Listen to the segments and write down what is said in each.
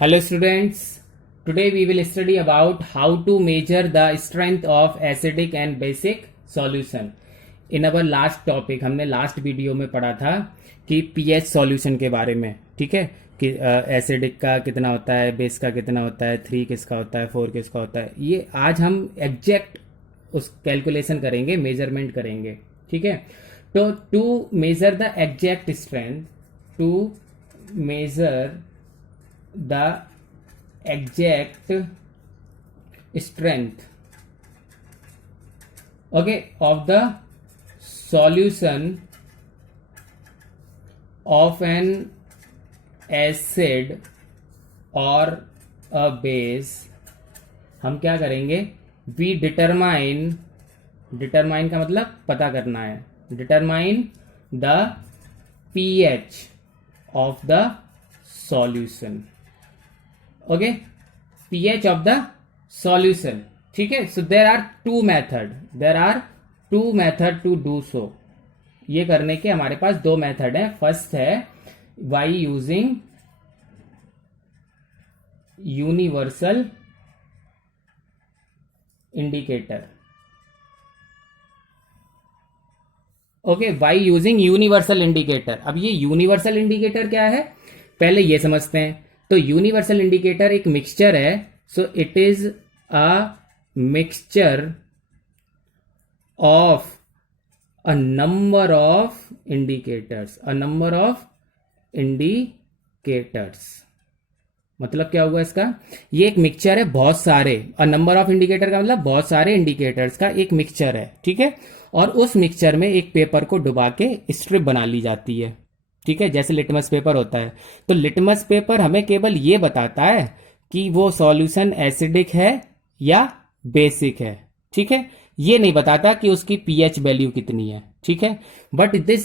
Hello students, today we will study about how to measure the strength of acidic and basic solution. In our last topic हमने last video में पढ़ा था कि pH solution के बारे में, ठीक है, कि एसिडिक का कितना होता है, बेस का कितना होता है, 3 किसका होता है, 4 किसका होता है। ये आज हम एग्जैक्ट उस कैलकुलेशन करेंगे, मेजरमेंट करेंगे, ठीक है। तो to measure the exact strength, to measure the exact strength, okay, of the solution of an acid or a base, हम क्या करेंगे, we determine का मतलब पता करना है, determine the pH of the solution, okay, pH of the solution, ठीक है। so there are two method to do so, ये करने के हमारे पास दो मेथड है। फर्स्ट है by using universal indicator, okay, by using universal indicator. अब ये यूनिवर्सल इंडिकेटर क्या है पहले ये समझते हैं। तो यूनिवर्सल इंडिकेटर एक मिक्सचर है, सो it is a mixture of a number of indicators, मतलब क्या हुआ इसका, ये एक मिक्सचर है बहुत सारे, अ नंबर ऑफ इंडिकेटर का मतलब बहुत सारे इंडिकेटर्स का एक मिक्सचर है, ठीक है। और उस मिक्सचर में एक पेपर को डुबा के स्ट्रिप बना ली जाती है, ठीक है, जैसे लिटमस पेपर होता है। तो लिटमस पेपर हमें केवल ये बताता है कि वो सॉल्यूशन एसिडिक है या बेसिक है, ठीक है, ये नहीं बताता कि उसकी पीएच वैल्यू कितनी है, ठीक है। But this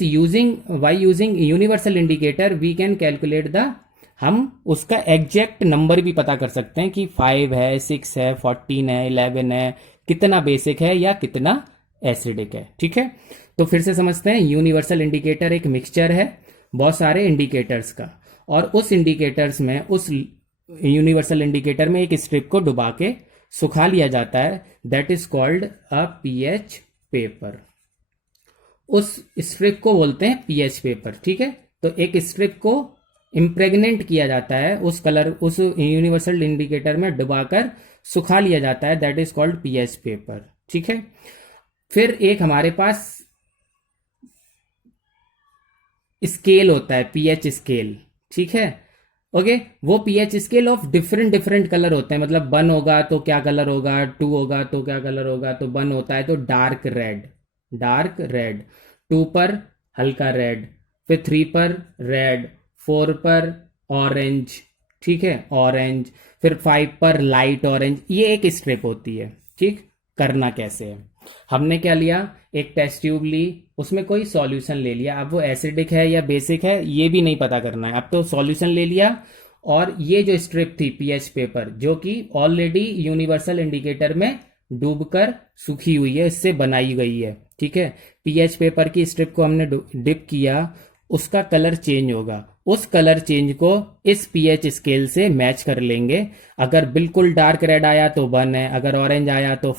by using universal indicator we can calculate the, हम उसका एग्जैक्ट नंबर भी पता कर सकते हैं कि 5 है, 6 है, 14 है, 11 है, कितना बेसिक है या कितना एसिडिक है, ठीक है। तो फिर से समझते हैं, यूनिवर्सल इंडिकेटर एक मिक्सचर है बहुत सारे इंडिकेटर्स का, और उस इंडिकेटर्स में, उस यूनिवर्सल इंडिकेटर में एक स्ट्रिप को डुबा के सुखा लिया जाता है, that is called a pH paper. उस स्ट्रिप को बोलते हैं पीएच पेपर, ठीक है। तो एक स्ट्रिप को इम्प्रेग्नेंट किया जाता है, उस यूनिवर्सल इंडिकेटर में डुबाकर सुखा लिया जाता है, that is called pH paper, ठीक है। फिर एक हमारे पास स्केल होता है, पीएच स्केल, ठीक है, ओके। वो pH scale of different colour होते हैं, मतलब 1 होगा तो क्या कलर होगा, 2 होगा तो क्या कलर होगा। तो 1 होता है तो डार्क रेड, 2 पर हल्का रेड, फिर 3 पर रेड, 4 पर ऑरेंज, ठीक है, ऑरेंज, फिर 5 पर लाइट ऑरेंज। ये एक स्ट्रिप होती है, ठीक। करना कैसे है, हमने क्या लिया, एक टेस्ट ट्यूब ली, उसमें कोई सॉल्यूशन ले लिया। अब वो एसिडिक है या बेसिक है ये भी नहीं पता करना है, अब तो सॉल्यूशन ले लिया, और ये जो स्ट्रिप थी पीएच पेपर, जो कि ऑलरेडी यूनिवर्सल इंडिकेटर में डूबकर सूखी हुई है, इससे बनाई गई है, ठीक है। पीएच पेपर की स्ट्रिप को हमने डिप किया, उसका कलर चेंज होगा, उस कलर चेंज को इस पीएच स्केल से मैच कर लेंगे। अगर बिल्कुल डार्क रेड आया तो 1 है, अगर ऑरेंज आया तो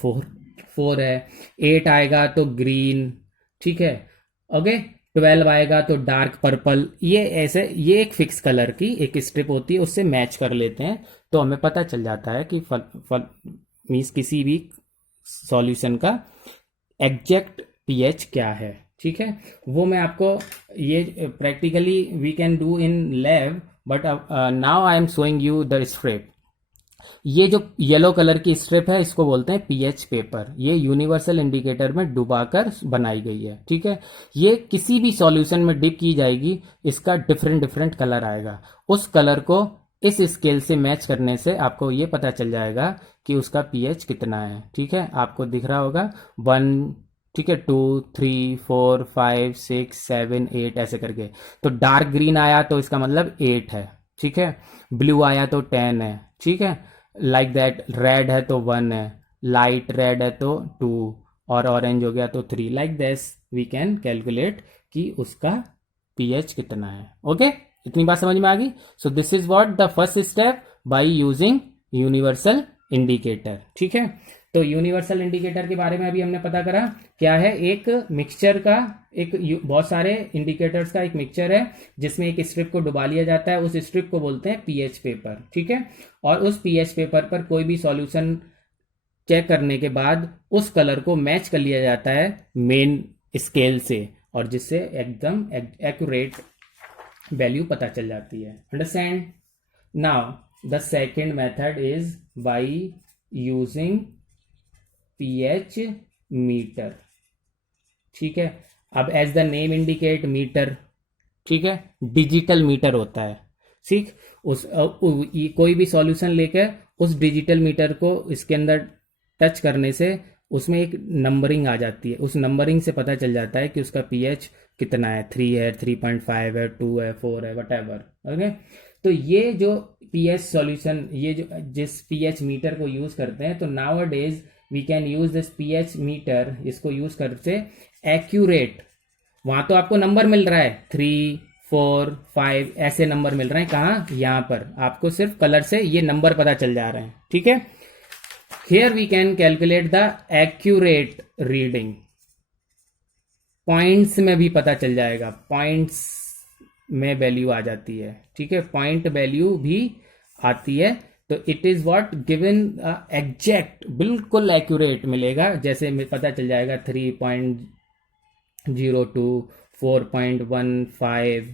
4 है, 8 आएगा तो ग्रीन, ठीक है, ओके, 12 आएगा तो डार्क पर्पल। ये ऐसे, ये एक फिक्स कलर की एक स्ट्रिप होती है, उससे मैच कर लेते हैं तो हमें पता चल जाता है कि फल मीन्स किसी भी सॉल्यूशन का एग्जैक्ट पीएच क्या है, ठीक है। वो मैं आपको, ये practically we can do in lab, but now I am showing you the strip. ये जो येलो कलर की स्ट्रिप है इसको बोलते हैं पीएच पेपर, ये यूनिवर्सल इंडिकेटर में डुबाकर बनाई गई है, ठीक है। ये किसी भी सॉल्यूशन में डिप की जाएगी, इसका डिफरेंट कलर आएगा, उस कलर को इस स्केल से मैच करने से आपको ये पता चल जाएगा कि उसका पीएच कितना है, ठीक है। आपको दिख रहा होगा 1, ठीक है, 2, 3, 4, 5, 6, 7, 8 ऐसे करके। तो डार्क ग्रीन आया तो इसका मतलब 8 है, ठीक है, ब्लू आया तो 10 है, ठीक है, लाइक दैट। रेड है तो 1 है, लाइट रेड है तो 2, और ऑरेंज हो गया तो 3। Like this we can calculate कि उसका पीएच कितना है। ओके, इतनी बात समझ में आ गई। So this is what the first step by using universal indicator. ठीक है, तो यूनिवर्सल इंडिकेटर के बारे में अभी हमने पता करा क्या है, एक मिक्सचर का, बहुत सारे इंडिकेटर्स का एक मिक्सचर है जिसमें एक स्ट्रिप को डुबा लिया जाता है, उस स्ट्रिप को बोलते हैं पीएच पेपर। ठीक है, और उस पीएच पेपर पर कोई भी सॉल्यूशन चेक करने के बाद उस कलर को मैच कर लिया जाता है मेन स्केल से, और जिससे एकदम एक्यूरेट वैल्यू पता चल जाती है। Understand? Now the second method is by using pH meter. ठीक है, अब as the name indicate meter, ठीक है, डिजिटल मीटर होता है। ठीक, कोई भी सॉल्यूशन लेकर उस डिजिटल मीटर को इसके अंदर टच करने से उसमें एक नंबरिंग आ जाती है, उस नंबरिंग से पता चल जाता है कि उसका पीएच कितना है, 3 है, 3.5 है, 2 है, 4 है, वटेवर। ओके, तो ये जो पीएच सॉल्यूशन, ये जो जिस पीएच मीटर को यूज करते हैं, तो nowadays we can use this pH meter, इसको यूज करते एक्यूरेट, वहां तो आपको नंबर मिल रहा है 3, 4, 5 ऐसे नंबर मिल रहे हैं, कहाँ, यहाँ पर आपको सिर्फ कलर से ये नंबर पता चल जा रहे हैं। ठीक है, here we can calculate the accurate reading, points में भी पता चल जाएगा, पॉइंट्स में वैल्यू आ जाती है। ठीक है, पॉइंट वैल्यू भी आती है, तो it is what given exact, बिल्कुल एक्यूरेट मिलेगा, जैसे पता चल जाएगा 3.02, 4.15।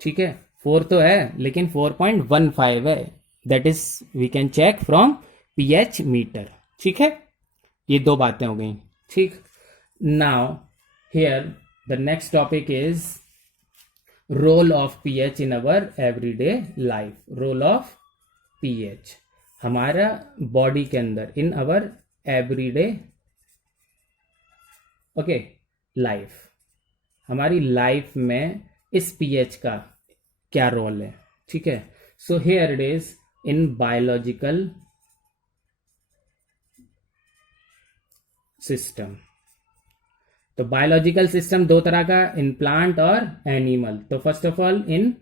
ठीक है, 4 तो है लेकिन 4.15 है, that is we can check from pH meter. ठीक है, ये दो बातें हो गई। ठीक, now here the next topic is role of pH in our everyday life. Role of pH हमारा बॉडी के अंदर, in our everyday okay life, हमारी लाइफ में इस पीएच का क्या रोल है। ठीक है, so here it is in biological system. तो बायोलॉजिकल सिस्टम दो तरह का, इन प्लांट और एनिमल। तो first of all in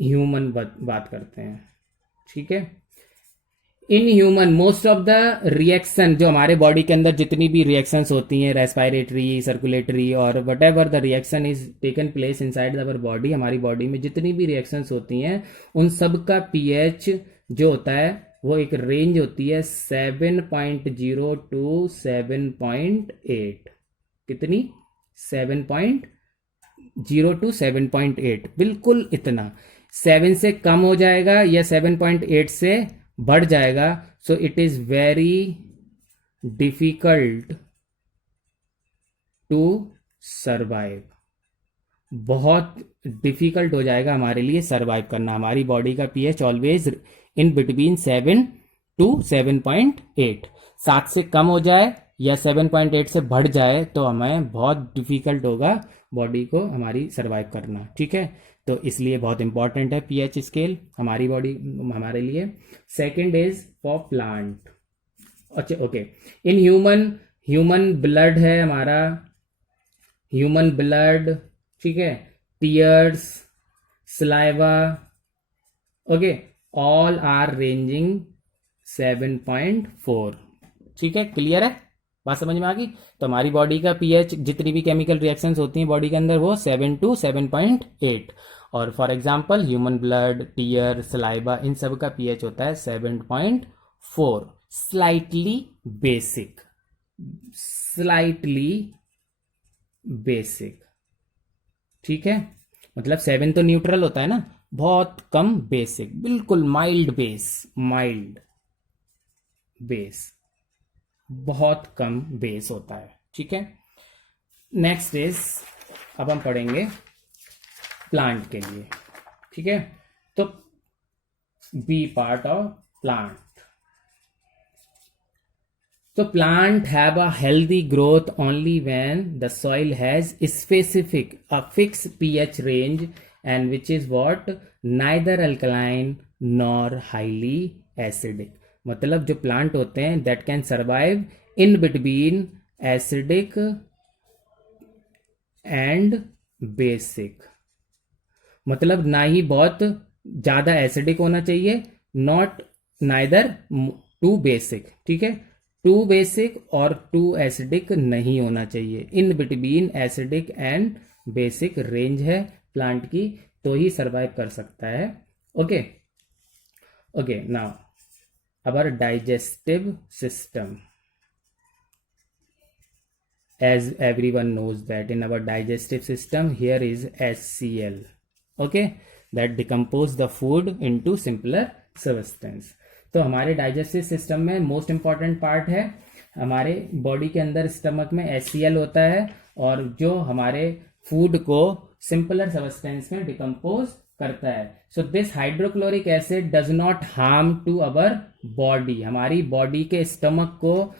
human बात करते हैं। ठीक है, in human most of the reaction, जो हमारे बॉडी के अंदर जितनी भी रिएक्शंस होती हैं, रेस्पिरेटरी, सर्कुलेटरी और what ever the reaction is taken place inside our body, हमारी बॉडी में जितनी भी रिएक्शंस होती हैं उन सब का पीएच जो होता है वो एक रेंज होती है 7.0 टू 7.8। कितनी? 7.0 टू 7.8, बिल्कुल इतना। 7 से कम हो जाएगा या 7.8 से बढ़ जाएगा, so it is very difficult to survive, बहुत डिफिकल्ट हो जाएगा हमारे लिए सरवाइव करना। हमारी बॉडी का pH always in between 7 to 7.8। 7 से कम हो जाए या 7.8 से बढ़ जाए तो हमें बहुत डिफिकल्ट होगा बॉडी को हमारी सरवाइव करना। ठीक है, तो इसलिए बहुत इंपॉर्टेंट है पीएच स्केल हमारी बॉडी, हमारे लिए। Second is for plant. अच्छा ओके, इन ह्यूमन ब्लड है हमारा, ह्यूमन ब्लड, ठीक है, tears, saliva, okay, all are ranging 7.4। ठीक है, क्लियर है, बात समझ में आ गई। तो हमारी बॉडी का पीएच, जितनी भी केमिकल रिएक्शंस होती हैं बॉडी के अंदर, वो 7 टू 7.8। और for example human blood, tear, saliva, इन सब का पीएच होता है 7.4। Slightly basic, slightly basic. ठीक है, मतलब 7 तो न्यूट्रल होता है ना, बहुत कम बेसिक, बिल्कुल माइल्ड बेस, माइल्ड बेस, बहुत कम बेस होता है। ठीक है, नेक्स्ट इज, अब हम पढ़ेंगे प्लांट के लिए। ठीक है, तो बी पार्ट ऑफ प्लांट। तो plant have a healthy growth only when the soil has specific a fix pH range and which is what neither alkaline nor highly acidic. मतलब जो प्लांट होते हैं that can survive in between acidic and basic, मतलब ना ही बहुत ज़्यादा acidic होना चाहिए, नॉट नाइदर टू बेसिक, ठीक है, टू बेसिक और टू एसिडिक नहीं होना चाहिए, in between acidic and basic range है प्लांट की, तो ही सरवाइव कर सकता है। Okay okay, now our digestive system, as everyone knows that in our digestive system here is HCl, okay, that decompose the food into simpler substance। तो हमारे digestive system में most important part है, हमारे body के अंदर stomach में HCl होता है, और जो हमारे फूड को सिंपलर सबस्टेंस में डिकम्पोज करता है। So this hydrochloric acid does not harm to our body, हमारी बॉडी के स्टमक को,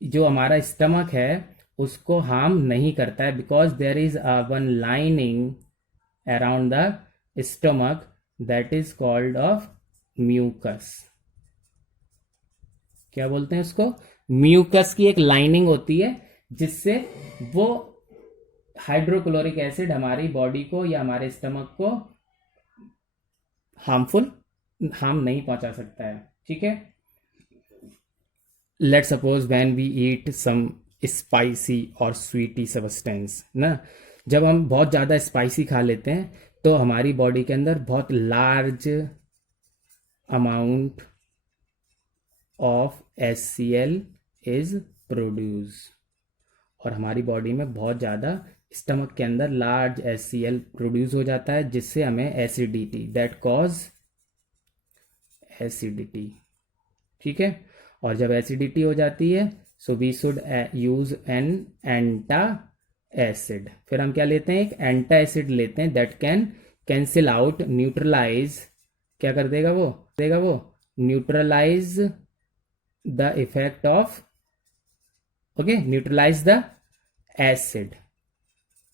जो हमारा स्टमक है उसको हार्म नहीं करता है, because there is a one lining around the stomach that is called of mucus. क्या बोलते हैं उसको? म्यूकस की एक लाइनिंग होती है जिससे वो हाइड्रोक्लोरिक एसिड हमारी बॉडी को या हमारे स्टमक को हार्म नहीं पहुंचा सकता है, ठीक है। Let suppose when we eat some spicy और स्वीटी सब्सटेंस ना, जब हम बहुत ज़्यादा स्पाइसी खा लेते हैं तो हमारी बॉडी के अंदर बहुत large amount of HCl is produce, और हमारी बॉडी में बहुत ज़्यादा स्टमक के अंदर लार्ज HCl प्रोड्यूस हो जाता है, जिससे हमें एसिडिटी, दैट कॉज एसिडिटी, ठीक है। और जब एसिडिटी हो जाती है, so we should use an antacid, फिर हम क्या लेते हैं, एक एंटा एसिड लेते हैं, that can cancel out, neutralize, क्या कर देगा वो neutralize the effect of, okay, neutralize the acid,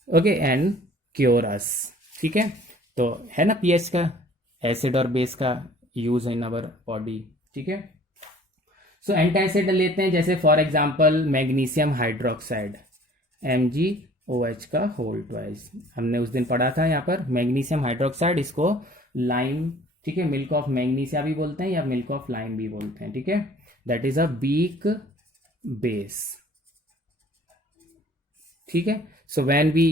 okay, and cure us, ठीक है। तो है ना पीएच का, एसिड और बेस का यूज इन अवर बॉडी, ठीक है। सो एंटासिड लेते हैं, जैसे for example magnesium hydroxide, MgOH का होल ट्वाइस, हमने उस दिन पढ़ा था यहाँ पर मैग्नीशियम हाइड्रोक्साइड, इसको लाइम, ठीक है, मिल्क ऑफ मैग्नीशिया भी बोलते हैं या मिल्क ऑफ लाइम भी बोलते हैं, ठीक है। That is a weak base, ठीक है। So when we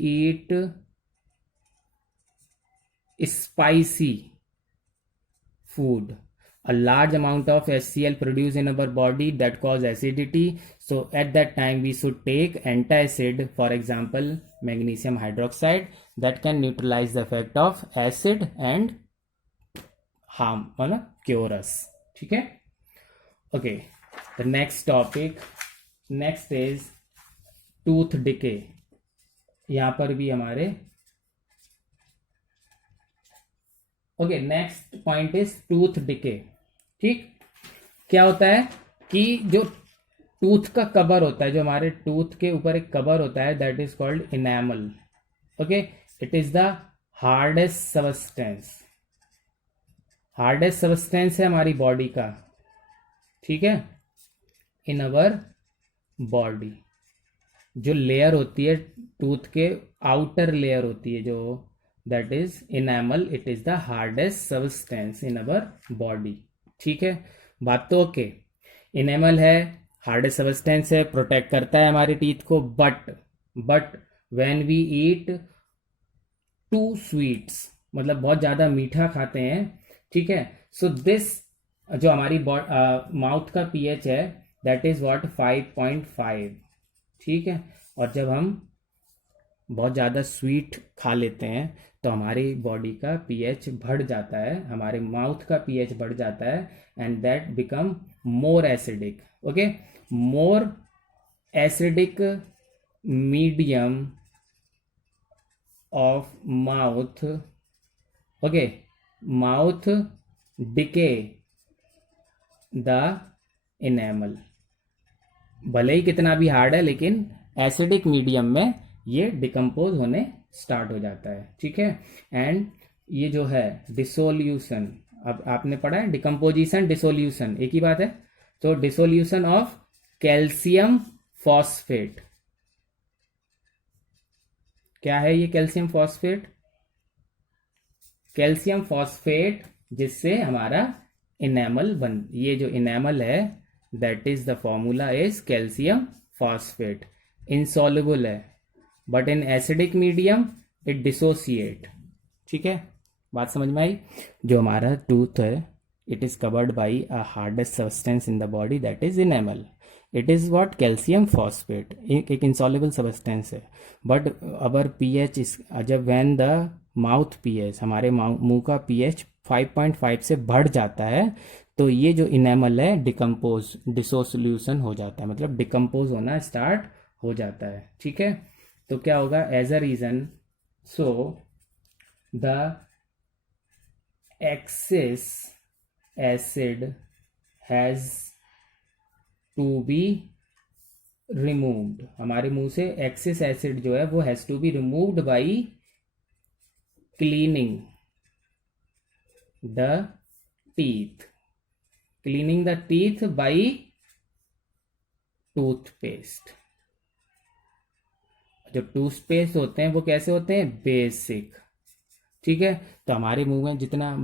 eat spicy food, a large amount of HCl produced in our body that cause acidity, so at that time we should take antacid, for example magnesium hydroxide, that can neutralize the effect of acid and harm or cure us, ठीक है। okay, the next topic, next is tooth decay। यहाँ पर भी हमारे okay, next point is tooth decay, ठीक। क्या होता है कि जो टूथ का कवर होता है, जो हमारे टूथ के ऊपर एक कवर होता है, that is called enamel, okay, it is the hardest substance, hardest substance है हमारी बॉडी का, ठीक है, इन अवर बॉडी। जो लेयर होती है टूथ के, आउटर लेयर होती है जो, that is enamel, it is the hardest substance in our body, ठीक है। बात तो ओके, इनेमल है, हार्डेस्ट सबस्टेंस है, प्रोटेक्ट करता है हमारे टीथ को, but when we eat too sweets, मतलब बहुत ज़्यादा मीठा खाते हैं, ठीक है, सो दिस, जो हमारी माउथ का pH है, दैट इज व्हाट 5.5, ठीक है। और जब हम बहुत ज़्यादा स्वीट खा लेते हैं तो हमारी बॉडी का pH बढ़ जाता है, हमारे माउथ का pH बढ़ जाता है, and that become more acidic, okay, more acidic medium of mouth, okay, mouth decay the enamel, भले ही कितना भी हार्ड है, लेकिन एसिडिक मीडियम में ये डिकम्पोज होने स्टार्ट हो जाता है, ठीक है। एंड ये जो है डिसोल्यूशन, अब आपने पढ़ा है डिकम्पोजिशन, डिसोल्यूशन एक ही बात है। तो डिसोल्यूशन ऑफ कैल्शियम फॉस्फेट, क्या है ये कैल्शियम फॉस्फेट? कैल्शियम फॉस्फेट, जिससे हमारा इनेमल ये जो इनेमल है that is the formula is calcium phosphate. Insoluble है but in acidic medium it dissociate. ठीक है, बात समझ में आई। जो हमारा टूथ है it is covered by a hardest substance in the body that is enamel. It is what calcium phosphate, एक इनसॉल्युबल सब्सटेंस है। बट अवर पीएच इज, जब व्हेन द माउथ पीएच, हमारे मुंह का पीएच 5.5 से बढ़ जाता है तो ये जो इनेमल है डिकम्पोज, डिसोल्यूशन हो जाता है, मतलब डिकम्पोज होना स्टार्ट हो जाता है। ठीक है, तो क्या होगा as a reason, so the excess acid has to be removed. हमारे मुंह से एक्सेस एसिड जो है वो has to be removed by cleaning the teeth, cleaning the teeth by toothpaste. जो टूथपेस्ट होते हैं वो कैसे होते हैं, बेसिक। ठीक है, तो हमारे मुंह में जितना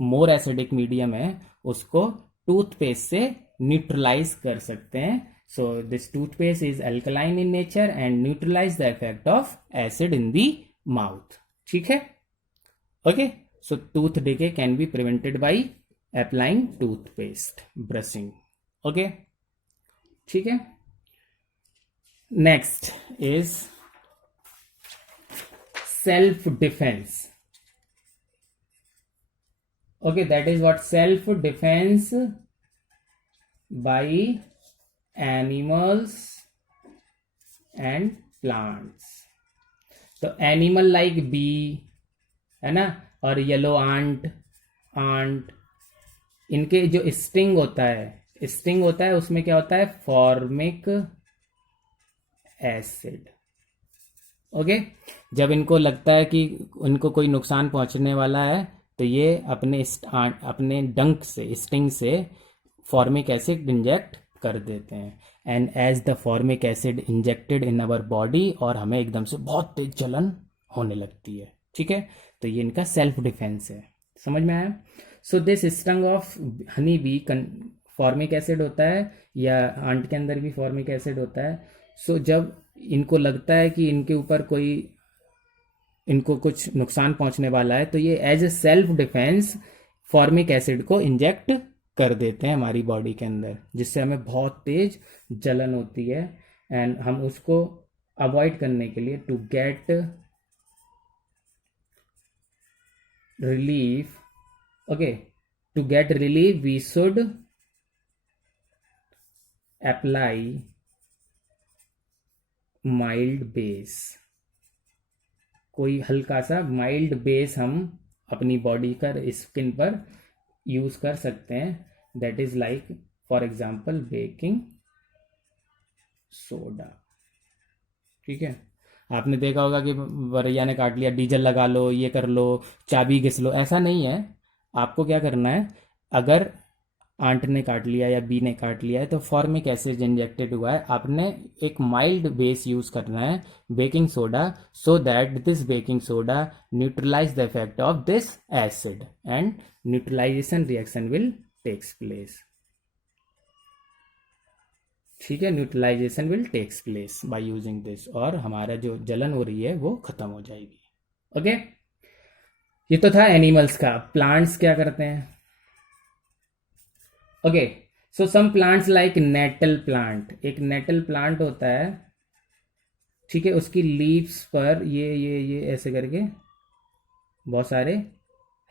मोर एसिडिक मीडियम है उसको टूथपेस्ट से न्यूट्रलाइज कर सकते हैं। So this toothpaste is alkaline in nature and neutralise the effect of acid in the mouth. ठीक है, okay. So tooth decay can be prevented by applying toothpaste, brushing. Okay, ठीक है। Next is self defense. Okay, that is what self defense by animals and plants. तो animal like B है ना, और yellow aunt, इनके जो sting होता है उसमें क्या होता है, फॉर्मिक एसिड। ओके, जब इनको लगता है कि उनको कोई नुकसान पहुंचने वाला है तो ये अपने डंक से, स्टिंग से फॉर्मिक एसिड इंजेक्ट कर देते हैं। And as the formic acid injected in our body, और हमें एकदम से बहुत तेज जलन होने लगती है। ठीक है, तो ये इनका सेल्फ डिफेंस है। समझ में आया। So this stung of honey bee formic acid होता है, या आंट के अंदर भी फॉर्मिक एसिड होता है। सो जब इनको लगता है कि इनको कुछ नुकसान पहुंचने वाला है तो ये as a self defence formic acid को इंजेक्ट कर देते हैं हमारी बॉडी के अंदर, जिससे हमें बहुत तेज जलन होती है। एंड हम उसको अवॉइड करने के लिए, to get relief, okay, to get relief we should apply mild base. कोई हल्का सा माइल्ड बेस हम अपनी बॉडी पर, स्किन पर यूज कर सकते हैं। That is like for example baking soda. ठीक है, आपने देखा होगा कि वरैया ने काट लिया, डीजल लगा लो, ये कर लो, चाबी घिस लो। ऐसा नहीं है। आपको क्या करना है, अगर आंट ने काट लिया या बी ने काट लिया है तो फॉर्मिक एसिड इंजेक्टेड हुआ है, आपने एक माइल्ड बेस यूज करना है, baking soda, so that this baking soda neutralise the effect of this acid and neutralisation reaction will takes place. ठीक है, neutralisation will takes place by using this, और हमारा जो जलन हो रही है वो खत्म हो जाएगी। ओके, ये तो था एनिमल्स का। प्लांट्स क्या करते हैं। Okay, so some plants like nettle plant, एक नेटल प्लांट होता है। ठीक है, उसकी लीव्स पर ये ऐसे करके बहुत सारे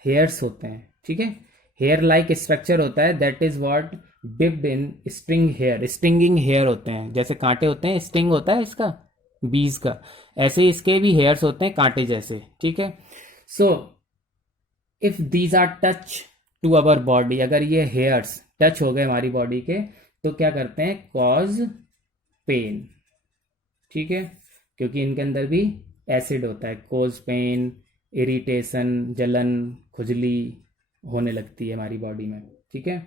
हेयर्स होते हैं। ठीक है, हेयर लाइक स्ट्रक्चर होता है, that is what dipped in sting hair, stinging hair होते हैं। जैसे कांटे होते हैं, स्टिंग होता है इसका, बीज का, ऐसे ही इसके भी हेयर्स होते हैं कांटे जैसे। ठीक है, so if these are touch to our body, अगर ये हेयर्स टच हो गए हमारी बॉडी के तो क्या करते हैं, कॉज पेन। ठीक है, क्योंकि इनके अंदर भी एसिड होता है। कॉज पेन, इरिटेशन, जलन, खुजली होने लगती है हमारी बॉडी में। ठीक है,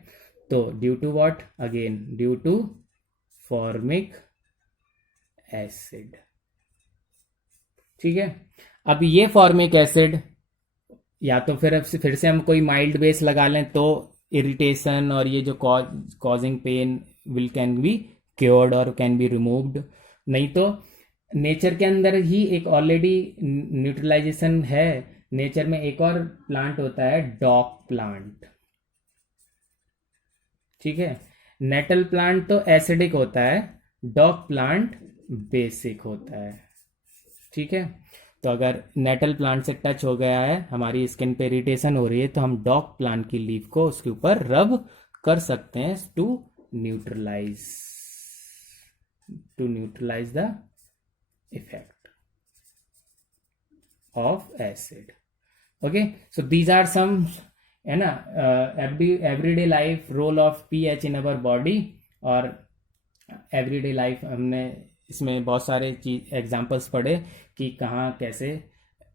तो due to what, again due to formic acid. ठीक है, अब ये फॉर्मिक एसिड या तो फिर से हम कोई माइल्ड बेस लगा लें तो इरिटेशन और ये जो causing pain will can be cured और कैन बी रिमूव्ड। नहीं तो नेचर के अंदर ही एक ऑलरेडी न्यूट्रलाइजेशन है। नेचर में एक और प्लांट होता है डॉग प्लांट, ठीक है। नेटल प्लांट तो एसिडिक होता है, डॉग प्लांट बेसिक होता है, ठीक है। तो अगर नेटल प्लांट से टच हो गया है, हमारी स्किन पे इरिटेशन हो रही है, तो हम डॉग प्लांट की लीफ को उसके ऊपर रब कर सकते हैं to neutralise the effect of acid. Okay, so these are some, है ना, everyday life role of pH in our body. और एवरीडे लाइफ हमने इसमें बहुत सारे चीज एग्जांपल्स पढ़े कि कहाँ कैसे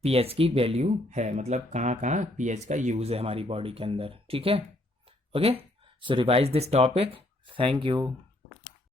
पीएच की वैल्यू है, मतलब कहाँ कहाँ पीएच का यूज है हमारी बॉडी के अंदर, ठीक है। Okay, so revise this topic. Thank you.